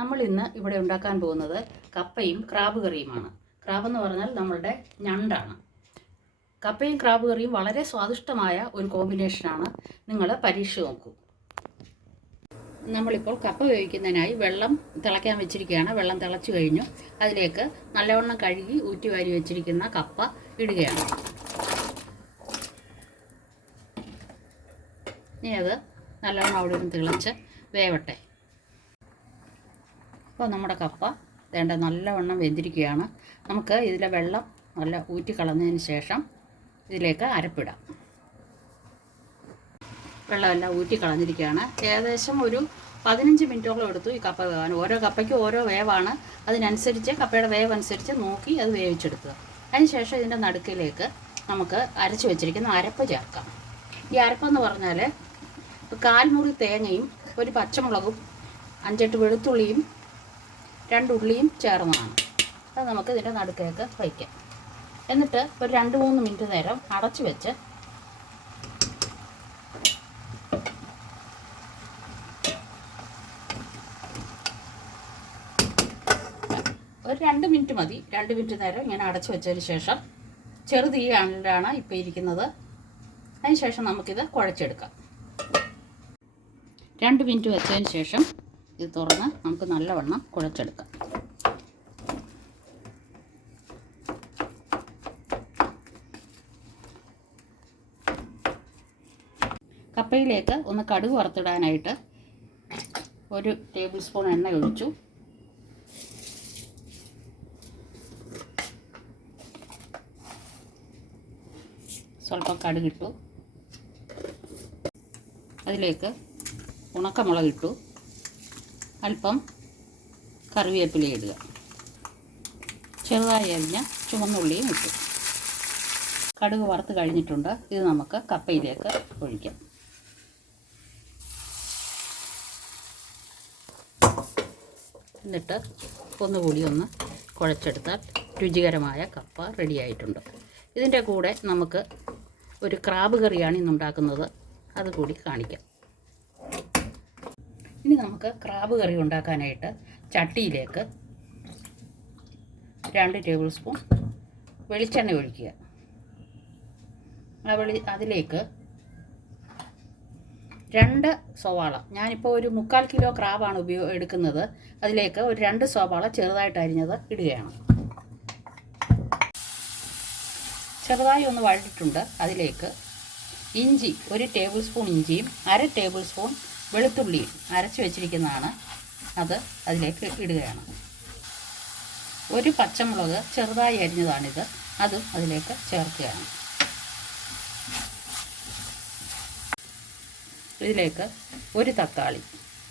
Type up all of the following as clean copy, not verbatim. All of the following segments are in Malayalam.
നമ്മൾ ഇന്ന് ഇവിടെ ഉണ്ടാക്കാൻ പോകുന്നത് കപ്പയും ക്രാബ് കറിയുമാണ്. ക്രാബ് എന്ന് പറഞ്ഞാൽ നമ്മളുടെ ഞണ്ടാണ്. കപ്പയും ക്രാബ് കറിയും വളരെ സ്വാദിഷ്ടമായ ഒരു കോമ്പിനേഷനാണ്. നിങ്ങൾ പരീക്ഷിച്ച് നോക്കൂ. നമ്മളിപ്പോൾ കപ്പ വേവിക്കുന്നതിനായി വെള്ളം തിളയ്ക്കാൻ വെച്ചിരിക്കുകയാണ്. വെള്ളം തിളച്ചു കഴിഞ്ഞു. അതിലേക്ക് നല്ലവണ്ണം കഴുകി ഊറ്റി വാരി വെച്ചിരിക്കുന്ന കപ്പ ഇടുകയാണ്. ഇനി അത് നല്ലവണ്ണം അവിടെ നിന്ന് തിളച്ച് വേവട്ടെ. അപ്പോൾ നമ്മുടെ കപ്പ വേണ്ട നല്ലവണ്ണം വെന്തിരിക്കുകയാണ്. നമുക്ക് ഇതിലെ വെള്ളം നല്ല ഊറ്റി കളഞ്ഞതിന് ശേഷം ഇതിലേക്ക് അരപ്പിടാം. വെള്ളമെല്ലാം ഊറ്റി കളഞ്ഞിരിക്കുകയാണ്. ഏകദേശം ഒരു 15 മിനിറ്റോളം എടുത്തു ഈ കപ്പ വേവാൻ. ഓരോ കപ്പയ്ക്കും ഓരോ വേവാണ്. അതിനനുസരിച്ച് കപ്പയുടെ വേവ് അനുസരിച്ച് നോക്കി അത് വേവിച്ചെടുക്കുക. അതിനുശേഷം ഇതിൻ്റെ നടുക്കിലേക്ക് നമുക്ക് അരച്ച് വെച്ചിരിക്കുന്ന അരപ്പ് ചേർക്കാം. ഈ അരപ്പെന്ന് പറഞ്ഞാൽ 1/4 മുറി തേങ്ങയും ഒരു പച്ചമുളകും 5-8 വെളുത്തുള്ളിയും 2 ഉള്ളിയും ചേർന്നതാണ്. അത് നമുക്ക് ഇതിൻ്റെ നടുക്കേക്ക് വയ്ക്കാം. എന്നിട്ട് ഒരു 2-3 മിനിറ്റ് നേരം അടച്ചു വെച്ച് ഒരു 2 മിനിറ്റ് മതി. 2 മിനിറ്റ് നേരം ഇങ്ങനെ അടച്ചു വെച്ചതിന് ശേഷം ചെറുതീയിലാണ് ഇപ്പോൾ ഇരിക്കുന്നത്. അതിന് ശേഷം നമുക്കിത് കുഴച്ചെടുക്കാം. 2 മിനിറ്റ് വെച്ചതിന് ശേഷം ഇത് തുറന്ന് നമുക്ക് നല്ലവണ്ണം കുഴച്ചെടുക്കാം. കപ്പയിലേക്ക് ഒന്ന് കടുക് വറുത്തിടാനായിട്ട് 1 ടേബിൾ സ്പൂൺ എണ്ണ ഒഴിച്ചു. സ്വല്പം കടുകിട്ടു. അതിലേക്ക് ഉണക്കമുളകിട്ടു. അല്പം കറിവേപ്പില ഇടുക. ചെറുതായി അരിഞ്ഞ ചുവന്നുള്ളിയും ഇട്ടു. കടുക് വറുത്ത് കഴിഞ്ഞിട്ടുണ്ട്. ഇത് നമുക്ക് കപ്പയിലേക്ക് ഒഴിക്കാം. എന്നിട്ട് ഒന്നുകൂടി ഒന്ന് കുഴച്ചെടുത്താൽ രുചികരമായ കപ്പ റെഡിയായിട്ടുണ്ട്. ഇതിൻ്റെ കൂടെ നമുക്ക് ഒരു ക്രാബ് കറിയാണ് ഇന്നുണ്ടാക്കുന്നത്. അതുകൂടി കാണിക്കാം. ഇനി നമുക്ക് ക്രാബ് കറി ഉണ്ടാക്കാനായിട്ട് ചട്ടിയിലേക്ക് 2 ടേബിൾ സ്പൂൺ വെളിച്ചെണ്ണ ഒഴിക്കുക. അതിലേക്ക് 2 സവാള, ഞാനിപ്പോൾ ഒരു 3/4 കിലോ ക്രാബാണ് എടുക്കുന്നത്. അതിലേക്ക് ഒരു 2 സവാള ചെറുതായിട്ട് അരിഞ്ഞത് ഇടുകയാണ്. ചെറുതായി ഒന്ന് വഴറ്റിയിട്ടുണ്ട്. അതിലേക്ക് ഇഞ്ചി 1 ടേബിൾ സ്പൂൺ ഇഞ്ചിയും 1/2 ടേബിൾ സ്പൂൺ വെളുത്തുള്ളിയും അരച്ച് വെച്ചിരിക്കുന്നതാണ്. അത് അതിലേക്ക് ഇടുകയാണ്. 1 പച്ചമുളക് ചെറുതായി അരിഞ്ഞതാണിത്. അതും അതിലേക്ക് ചേർക്കുകയാണ്. ഇതിലേക്ക് 1 തക്കാളി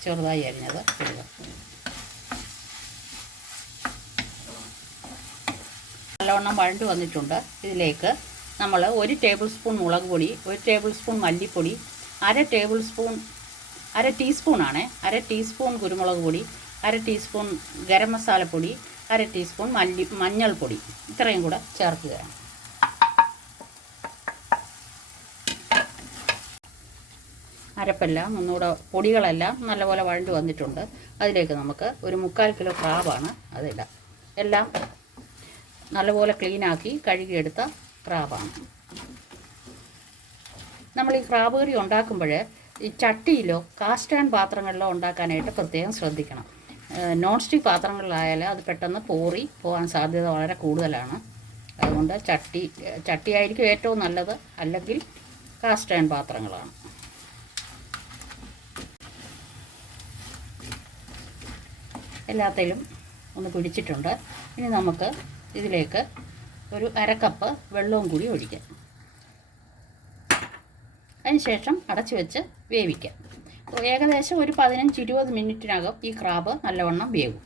ചെറുതായി അരിഞ്ഞത് ഇടുക. നല്ലവണ്ണം വഴണ്ട് വന്നിട്ടുണ്ട്. ഇതിലേക്ക് നമ്മൾ 1 ടേബിൾ സ്പൂൺ മുളക് പൊടി, 1 ടേബിൾ സ്പൂൺ മല്ലിപ്പൊടി, 1/2 ടീസ്പൂണാണ്, 1/2 ടീസ്പൂൺ കുരുമുളക് പൊടി, 1/2 ടീസ്പൂൺ ഗരം മസാലപ്പൊടി, 1/2 ടീസ്പൂൺ മഞ്ഞൾപ്പൊടി, ഇത്രയും കൂടെ ചേർക്കുകയാണ്. അരപ്പെല്ലാം ഒന്നുകൂടെ പൊടികളെല്ലാം നല്ലപോലെ വഴണ്ട് വന്നിട്ടുണ്ട്. അതിലേക്ക് നമുക്ക് ഒരു 3/4 കിലോ ക്രാബാണ് അതിടാം. എല്ലാം നല്ലപോലെ ക്ലീനാക്കി കഴുകിയെടുത്ത ക്രാബാണ്. നമ്മൾ ഈ ക്രാബ് കറി ഉണ്ടാക്കുമ്പോൾ ഈ ചട്ടിയിലോ കാസ്റ്റ് അയൺ പാത്രങ്ങളിലോ ഉണ്ടാക്കാനായിട്ട് പ്രത്യേകം ശ്രദ്ധിക്കണം. നോൺ സ്റ്റിക്ക് പാത്രങ്ങളിലായാൽ അത് പെട്ടെന്ന് പോകാൻ സാധ്യത വളരെ കൂടുതലാണ്. അതുകൊണ്ട് ചട്ടിയായിരിക്കും ഏറ്റവും നല്ലത്. അല്ലെങ്കിൽ കാസ്റ്റ് അയൺ പാത്രങ്ങളാണ്. എല്ലാത്തിലും ഒന്ന് പിടിച്ചിട്ടുണ്ട്. ഇനി നമുക്ക് ഇതിലേക്ക് ഒരു 1/2 കപ്പ് വെള്ളവും കൂടി ഒഴിക്കാം. അതിനുശേഷം അടച്ചു വെച്ച് വേവിക്കാം. ഏകദേശം ഒരു 15-20 മിനിറ്റിനകം ഈ ക്രാബ് നല്ലവണ്ണം വേവും.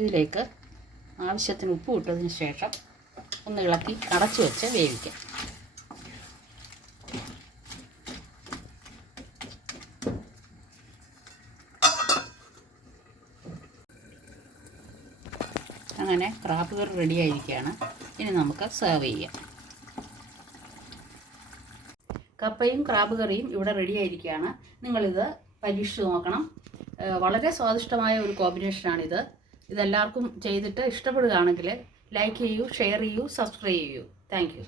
ഇതിലേക്ക് ആവശ്യത്തിന് ഉപ്പ് ഇട്ടതിന് ശേഷം ഒന്ന് ഇളക്കി അടച്ചു വെച്ച് വേവിക്കാം. അങ്ങനെ ക്രാബ് കറി റെഡിയായിരിക്കുകയാണ്. ഇനി നമുക്ക് സെർവ് ചെയ്യാം. കപ്പയും ക്രാബ് കറിയും ഇവിടെ റെഡി ആയിരിക്കുകയാണ്. നിങ്ങളിത് പരീക്ഷിച്ച് നോക്കണം. വളരെ സ്വാദിഷ്ടമായ ഒരു കോമ്പിനേഷനാണിത്. ഇതെല്ലാവർക്കും ചെയ്തിട്ട് ഇഷ്ടപ്പെടുകയാണെങ്കിൽ ലൈക്ക് ചെയ്യൂ, ഷെയർ ചെയ്യൂ, സബ്സ്ക്രൈബ് ചെയ്യൂ. Thank you.